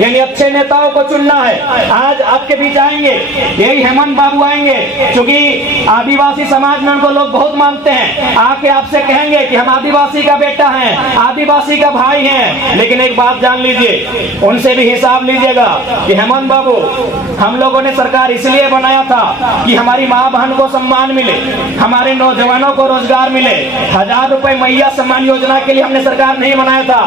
यानी अच्छे नेताओं को चुनना है। आज आपके बीच आएंगे, यही हेमंत बाबू आएंगे, क्योंकि आदिवासी समाज में उनको लोग बहुत मानते हैं। आके आपसे कहेंगे कि हम आदिवासी का बेटा हैं, आदिवासी का भाई हैं। लेकिन एक बात जान लीजिए, उनसे भी हिसाब लीजिएगा कि हेमंत बाबू, हम लोगों ने सरकार इसलिए बनाया था कि हमारी माँ बहन को सम्मान मिले, हमारे नौजवानों को रोजगार मिले। 1000 रुपए मैया सम्मान योजना के लिए हमने सरकार नहीं बनाया था।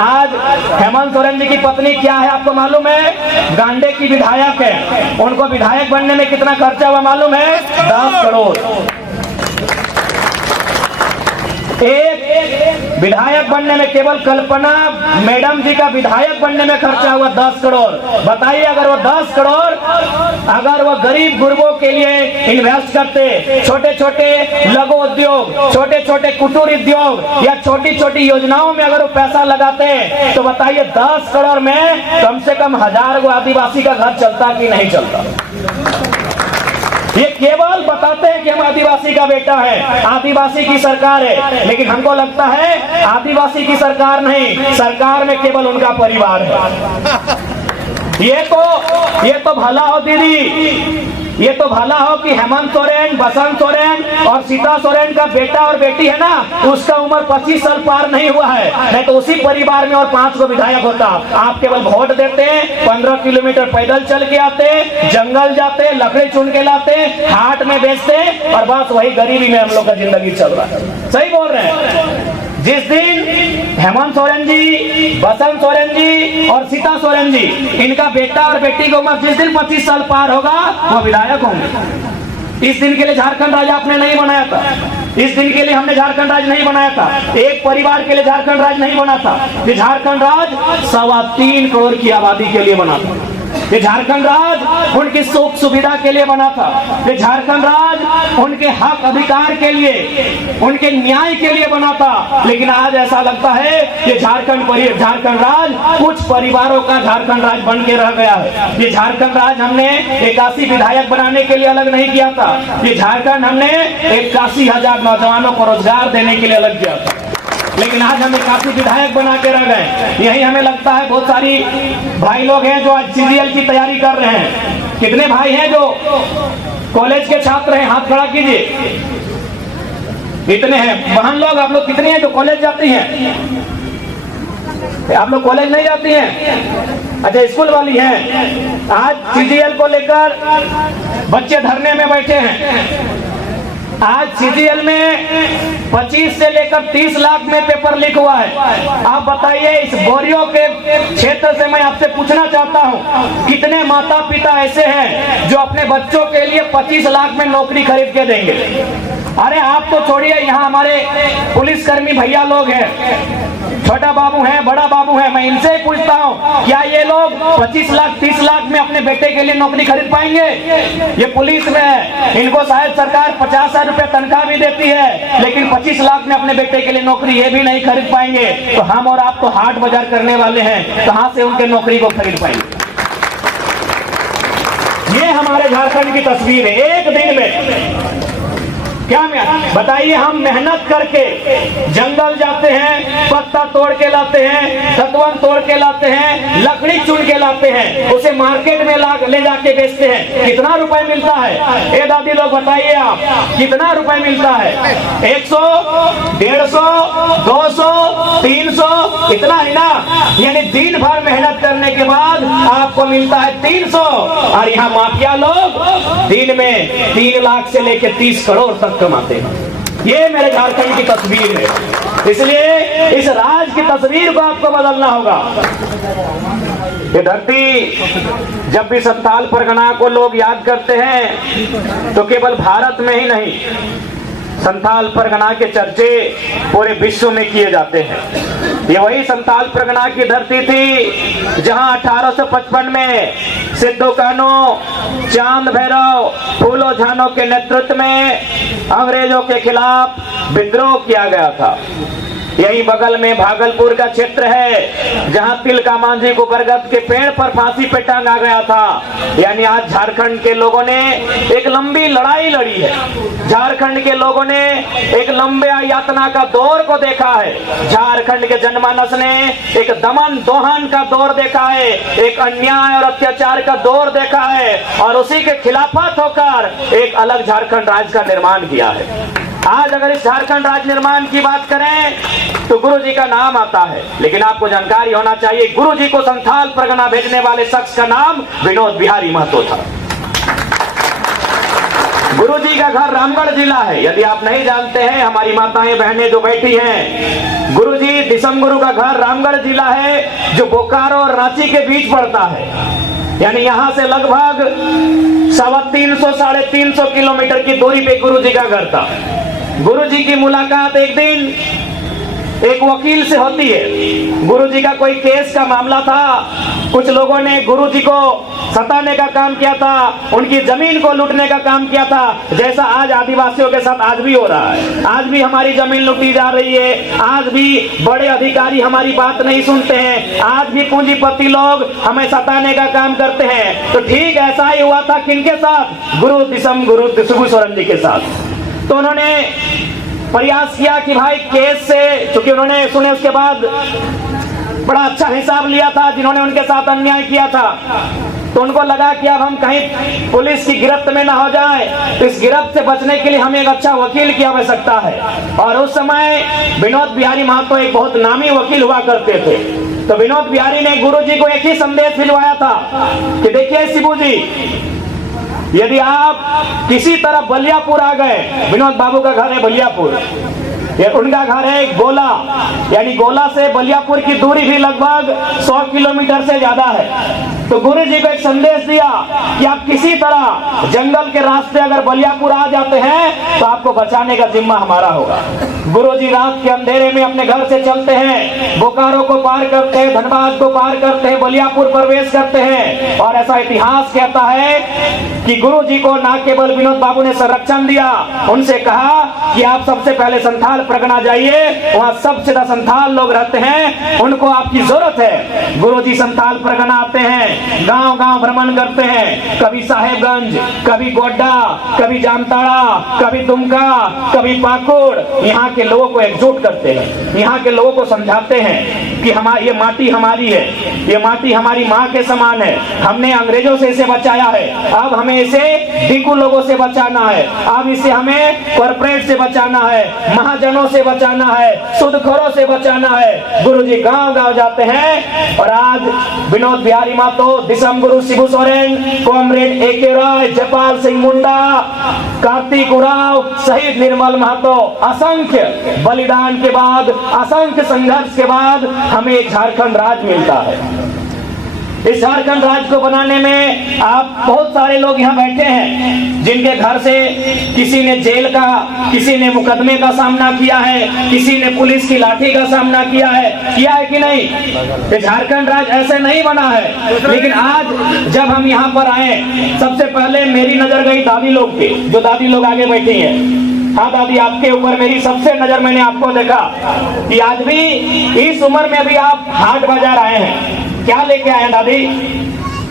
आज हेमंत सोरेन जी की पत्नी क्या है आपको मालूम है? गांडे की विधायक है। उनको विधायक बनने में कितना खर्चा हुआ मालूम है? 10 करोड़। एक विधायक बनने में, केवल कल्पना मैडम जी का विधायक बनने में खर्चा हुआ 10 करोड़। बताइए, अगर वो 10 करोड़ अगर वो गरीब गुरबों के लिए इन्वेस्ट करते, छोटे छोटे लघु उद्योग, छोटे छोटे कुटीर उद्योग या छोटी छोटी योजनाओं में अगर वो पैसा लगाते, तो बताइए 10 करोड़ में कम से कम 1000 गो आदिवासी का घर चलता कि नहीं चलता? ये केवल बताते हैं कि हम आदिवासी का बेटा है, आदिवासी की सरकार है। लेकिन हमको लगता है आदिवासी की सरकार नहीं, सरकार में केवल उनका परिवार है। ये तो भला हो दीदी, ये तो भला हो कि हेमंत सोरेन, बसंत सोरेन और सीता सोरेन का बेटा और बेटी है ना, उसका उम्र 25 साल पार नहीं हुआ है, नहीं तो उसी परिवार में और 5 को विधायक होता। आप केवल वोट देते, 15 किलोमीटर पैदल चल के आते, जंगल जाते, लकड़ी चुन के लाते, हाट में बेचते, और बस वही गरीबी में हम लोग का जिंदगी चल रहा है। सही बोल रहे हैं। जिस दिन हेमंत सोरेन जी, बसंत सोरेन जी और सीता सोरेन जी, इनका बेटा और बेटी की उम्र जिस दिन 25 साल पार होगा, वो विधायक होंगे। इस दिन के लिए झारखंड राज्य आपने नहीं बनाया था, इस दिन के लिए हमने झारखंड राज्य नहीं बनाया था, एक परिवार के लिए झारखंड राज्य नहीं बना था। ये झारखंड राज्य 3.25 करोड़ की आबादी के लिए बना था। ये झारखंड राज्य उनकी सुख सुविधा के लिए बना था। ये झारखंड राज्य उनके हक अधिकार के लिए, उनके न्याय के लिए बना था। लेकिन आज ऐसा लगता है ये झारखंड राज्य कुछ परिवारों का झारखंड राज्य बन के रह गया है। ये झारखंड राज्य हमने 81 विधायक बनाने के लिए अलग नहीं किया था। ये झारखंड हमने 81,000 नौजवानों को रोजगार देने के लिए अलग किया था। लेकिन आज हमें काफी विधायक बना के रह गए। यही हमें लगता है बहुत सारी भाई लोग हैं जो आज सीजीएल की तैयारी कर रहे हैं। कितने भाई हैं जो कॉलेज के छात्र हैं? हाथ खड़ा कीजिए। इतने हैं। बहन लोग, आप लोग कितने हैं जो कॉलेज जाती हैं? आप लोग कॉलेज नहीं जाती हैं? अच्छा, स्कूल वाली हैं। आज सीजीएल को लेकर बच्चे धरने में बैठे हैं। आज सीजीएल में 25 से लेकर 30 लाख में पेपर लीक हुआ है। आप बताइए, इस बोरियो के क्षेत्र से मैं आपसे पूछना चाहता हूं, कितने माता पिता ऐसे हैं जो अपने बच्चों के लिए 25 लाख में नौकरी खरीद के देंगे? अरे आप तो छोड़िए, यहाँ हमारे पुलिसकर्मी भैया लोग हैं, छोटा बाबू है, बड़ा बाबू है, मैं इनसे ही पूछता हूँ, क्या ये लोग 25 लाख 30 लाख में अपने बेटे के लिए नौकरी खरीद पाएंगे? ये पुलिस में है, इनको शायद सरकार 50,000 रुपए तनख्वाह भी देती है, लेकिन 25 लाख में अपने बेटे के लिए नौकरी ये भी नहीं खरीद पाएंगे। तो हम और आप तो हाट बाजार करने वाले हैं, कहां से उनके नौकरी को खरीद पाएंगे? ये हमारे झारखंड की तस्वीर है। एक दिन में क्या बताइए, हम मेहनत करके जंगल जाते हैं, पत्ता तोड़ के लाते हैं, सतवन तोड़ के लाते हैं, लकड़ी चुन के लाते हैं, उसे मार्केट में ले जाके बेचते हैं। कितना रुपए मिलता है? ए दादी लोग बताइए आप, कितना रुपए मिलता है? 100, 150, 200, 300, इतना है ना? यानी दिन भर मेहनत करने के बाद आपको मिलता है 300। और यहाँ माफिया लोग दिन में 3 लाख से लेकर 30 करोड़ तक कमाते हैं। ये मेरे झारखंड की तस्वीर है। इसलिए इस राज की तस्वीर को आपको बदलना होगा। ये धरती, जब भी संथाल परगना को लोग याद करते हैं तो केवल भारत में ही नहीं, संथाल परगना के चर्चे पूरे विश्व में किए जाते हैं। ये वही संथाल परगना की धरती थी जहां 1855 में सिद्धू कान्हू, चांद भैरव, फूलो झानो के नेतृत्व में अंग्रेजों के खिलाफ विद्रोह किया गया था। यही बगल में भागलपुर का क्षेत्र है जहां तिलका मांझी को बरगद के पेड़ पर फांसी पे टांगा गया था। यानी आज झारखंड के लोगों ने एक लंबी लड़ाई लड़ी है, झारखंड के लोगों ने एक लंबे यातना का दौर को देखा है, झारखंड के जनमानस ने एक दमन दोहन का दौर देखा है, एक अन्याय और अत्याचार का दौर देखा है और उसी के खिलाफत होकर एक अलग झारखंड राज्य का निर्माण किया है। आज अगर इस झारखंड राज्य निर्माण की बात करें तो गुरु जी का नाम आता है, लेकिन आपको जानकारी होना चाहिए गुरु जी को संथाल परगना भेजने वाले शख्स का नाम विनोद बिहारी महतो था। गुरु जी का घर रामगढ़ जिला है। यदि आप नहीं जानते हैं, हमारी माताएं बहनें जो बैठी हैं, गुरु जी दिसम गुरु का घर रामगढ़ जिला है जो बोकारो और रांची के बीच पड़ता है। यानी यहां से लगभग 350-350 किलोमीटर की दूरी पे गुरु जी का घर था। गुरु जी की मुलाकात एक दिन एक वकील से होती है। गुरुजी का कोई केस का मामला था, कुछ लोगों ने गुरुजी को सताने का काम किया था, उनकी जमीन को लूटने का काम किया था, जैसा आज आदिवासियों के साथ आज भी हो रहा है। आज भी हमारी जमीन लूटी जा रही है, आज भी बड़े अधिकारी हमारी बात नहीं सुनते हैं, आज भी पूंजीपति लोग हमें सताने का काम करते हैं। तो ठीक ऐसा ही हुआ था किनके साथ? गुरु शिबू सोरेन जी के साथ। तो उन्होंने प्रयास किया कि भाई केस से, चूंकि उन्होंने सुने उसके बाद बड़ा अच्छा हिसाब लिया था जिन्होंने उनके साथ अन्याय किया था, तो उनको लगा कि अब हम कहीं पुलिस की गिरफ्त में ना हो जाए, तो इस गिरफ्त से बचने के लिए हमें एक अच्छा वकील की आवश्यकता है। और उस समय विनोद बिहारी महतो एक बहुत नामी वकील हुआ करते थे। तो विनोद बिहारी ने गुरु जी को एक ही संदेश भिजवाया था कि देखिए शिबू जी, यदि आप किसी तरह बलियापुर आ गए, विनोद बाबू का घर है बलियापुर, उनका घर है गोला, यानी गोला से बलियापुर की दूरी भी लगभग 100 किलोमीटर से ज्यादा है। तो गुरु जी को एक संदेश दिया कि आप किसी तरह जंगल के रास्ते अगर बलियापुर आ जाते हैं तो आपको बचाने का जिम्मा हमारा होगा। गुरु जी रात के अंधेरे में अपने घर से चलते हैं, बोकारो को पार करते हैं, धनबाद को पार करते हैं, बलियापुर प्रवेश करते हैं। और ऐसा इतिहास कहता है कि गुरु जी को न केवल विनोद बाबू ने संरक्षण दिया, उनसे कहा कि आप सबसे पहले संथाल परगना जाइए, वहां सबसे ज्यादा संथाल लोग रहते हैं, उनको आपकी जरूरत है। गुरु जी संथाल परगना आते हैं, गांव गांव भ्रमण करते हैं, कभी साहेबगंज, कभी गोड्डा, कभी जामताड़ा, कभी दुमका, कभी पाकुड़। यहाँ के लोगों को एकजुट करते हैं, यहाँ के लोगों को समझाते हैं कि ये माटी हमारी है, ये माटी हमारी माँ के समान है, हमने अंग्रेजों से इसे बचाया है, अब हमें इसे डिकू लोगों से बचाना है, अब इसे हमें कॉर्पोरेट से बचाना है, महाजनों से बचाना है, सूदखोरों से बचाना है। गुरुजी गांव गांव जाते हैं। और आज विनोद बिहारी महतो, दिसम गुरु शिबू सोरेन, कॉमरेड ए.के. रॉय, जयपाल सिंह मुंडा, कार्तिक उराव, शहीद निर्मल महतो, असंख्य बलिदान के बाद, असंख्य संघर्ष के बाद हमें एक झारखंड राज्य मिलता है। इस झारखंड राज्य को बनाने में आप बहुत सारे लोग यहाँ बैठे हैं जिनके घर से किसी ने जेल का, किसी ने मुकदमे का सामना किया है, किसी ने पुलिस की लाठी का सामना किया है कि नहीं? ये झारखंड राज्य ऐसे नहीं बना है। लेकिन आज जब हम यहाँ पर आए, सबसे पहले मेरी नजर गई दादी लोग की, जो दादी लोग आगे बैठी हैं। हाँ दादी, आपके ऊपर मेरी सबसे नजर, मैंने आपको देखा कि आज भी इस उम्र में भी आप हाट बाजार आए हैं। क्या लेके आए हैं दादी?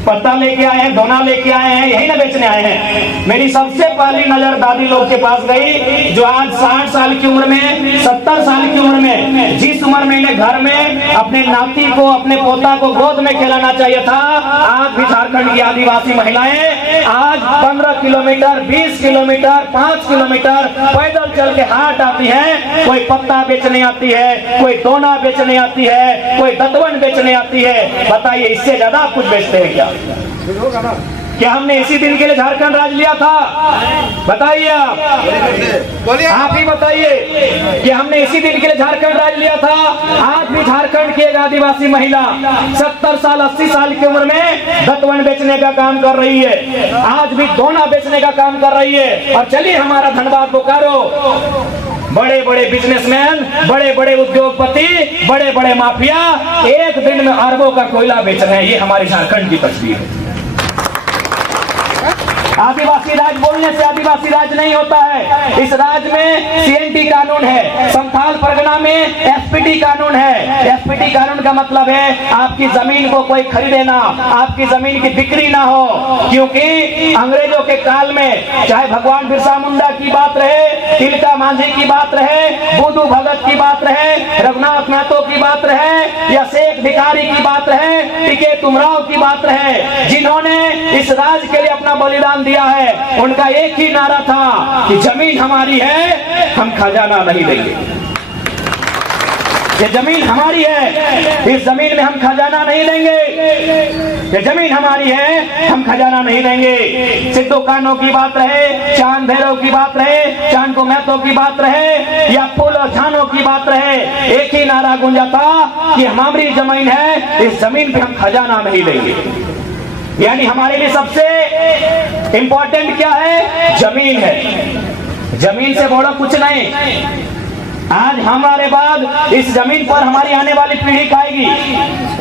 पत्ता लेके आए हैं, दोना लेके आए हैं, यही ना बेचने आए हैं? मेरी सबसे पहली नजर दादी लोग के पास गई, जो आज 60 साल की उम्र में, 70 साल की उम्र में, जिस उम्र में इन्हें घर में अपने नाती को, अपने पोता को गोद में खिलाना चाहिए था, आज भी झारखंड की आदिवासी महिलाएं आज 15 किलोमीटर, 20 किलोमीटर, 5 किलोमीटर पैदल चल के हाट आती है। कोई पत्ता बेचने आती है, कोई दोना बेचने आती है, कोई दतवन बेचने आती है। बताइए, इससे ज्यादा आप कुछ बेचते हैं क्या? क्या हमने इसी दिन के लिए झारखंड राज्य लिया था? बताइए आप ही बताइए कि हमने इसी दिन के लिए झारखंड राज्य लिया था? आज भी झारखंड की एक आदिवासी महिला 70 साल 80 साल की उम्र में दतवन बेचने का काम कर रही है, आज भी दोना बेचने का काम कर रही है। और चलिए हमारा धनबाद बोकारो, बड़े बड़े बिजनेसमैन, बड़े बड़े उद्योगपति, बड़े बड़े माफिया एक दिन में अरबों का कोयला बेच रहे हैं। ये हमारी झारखंड की तस्वीर है। आदिवासी राज बोलने से आदिवासी राज नहीं होता है। इस राज्य में सीएनटी कानून है, संथाल परगना में एसपीटी कानून है। एसपीटी कानून का मतलब है आपकी जमीन को कोई खरीदे ना, आपकी जमीन की बिक्री ना हो, क्योंकि अंग्रेजों के काल में चाहे भगवान बिरसा मुंडा की बात रहे, तिलका मांझी की बात रहे, बुद्धू भगत की बात रहे, रघुनाथ महतो की बात रहे, या शेख भिखारी की बात रहे, टीके तुमराव की बात रहे, जिन्होंने इस राज्य के लिए अपना बलिदान दिया है, उनका एक ही नारा था कि जमीन हमारी है, हम खजाना नहीं देंगे। ये जमीन हमारी है, इस जमीन में हम खजाना नहीं देंगे। ये जमीन हमारी है, हम खजाना नहीं देंगे। सिद्धू कान्हो की बात रहे, चांद भैरव की बात रहे, चांद को महतो की बात रहे, या फूलो छानो की बात रहे, एक ही नारा गूंजा था कि हमारी जमीन है, इस जमीन पे हम खजाना नहीं देंगे। यानी हमारे लिए सबसे इंपॉर्टेंट क्या है? जमीन है। जमीन से बड़ा कुछ नहीं। आज हमारे बाद इस जमीन पर हमारी आने वाली पीढ़ी खाएगी,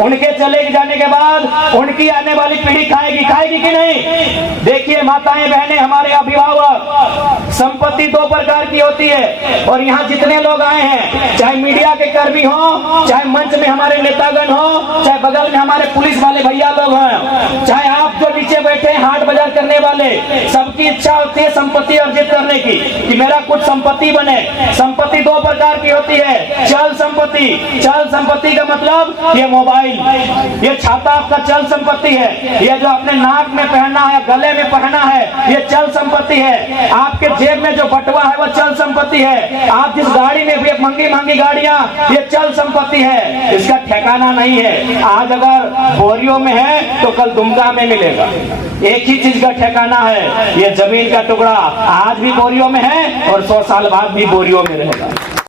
उनके चले जाने के बाद उनकी आने वाली पीढ़ी खाएगी कि नहीं? देखिए माताएं बहनें, हमारे अभिभावक, संपत्ति दो प्रकार की होती है, और यहाँ जितने लोग आए हैं, चाहे मीडिया के कर्मी हो, चाहे मंच में हमारे नेतागण हो, चाहे बगल में हमारे पुलिस वाले भैया लोग हैं, चाहे आप जो नीचे बैठे हैं हाट बाजार करने वाले, सबकी इच्छा होती है संपत्ति अर्जित करने की, कि मेरा कुछ संपत्ति बने। संपत्ति दो प्रकार की होती है। चल संपत्ति, चल संपत्ति का मतलब ये मोबाइल, ये छाता आपका चल संपत्ति है। ये जो आपने नाक में पहना है, गले में पहना है, ये चल संपत्ति है। आपके जेब में जो बटुआ है वो चल संपत्ति है। आप जिस गाड़ी में भी महंगी महंगी गाड़ियां, ये चल संपत्ति है, इसका ठिकाना नहीं है। आज अगर बोरियों में है तो कल दुमका में मिलेगा। एक ही चीज का ठिकाना है, ये जमीन का टुकड़ा आज भी बोरियों में है और 100 साल बाद भी बोरियों में रहेगा।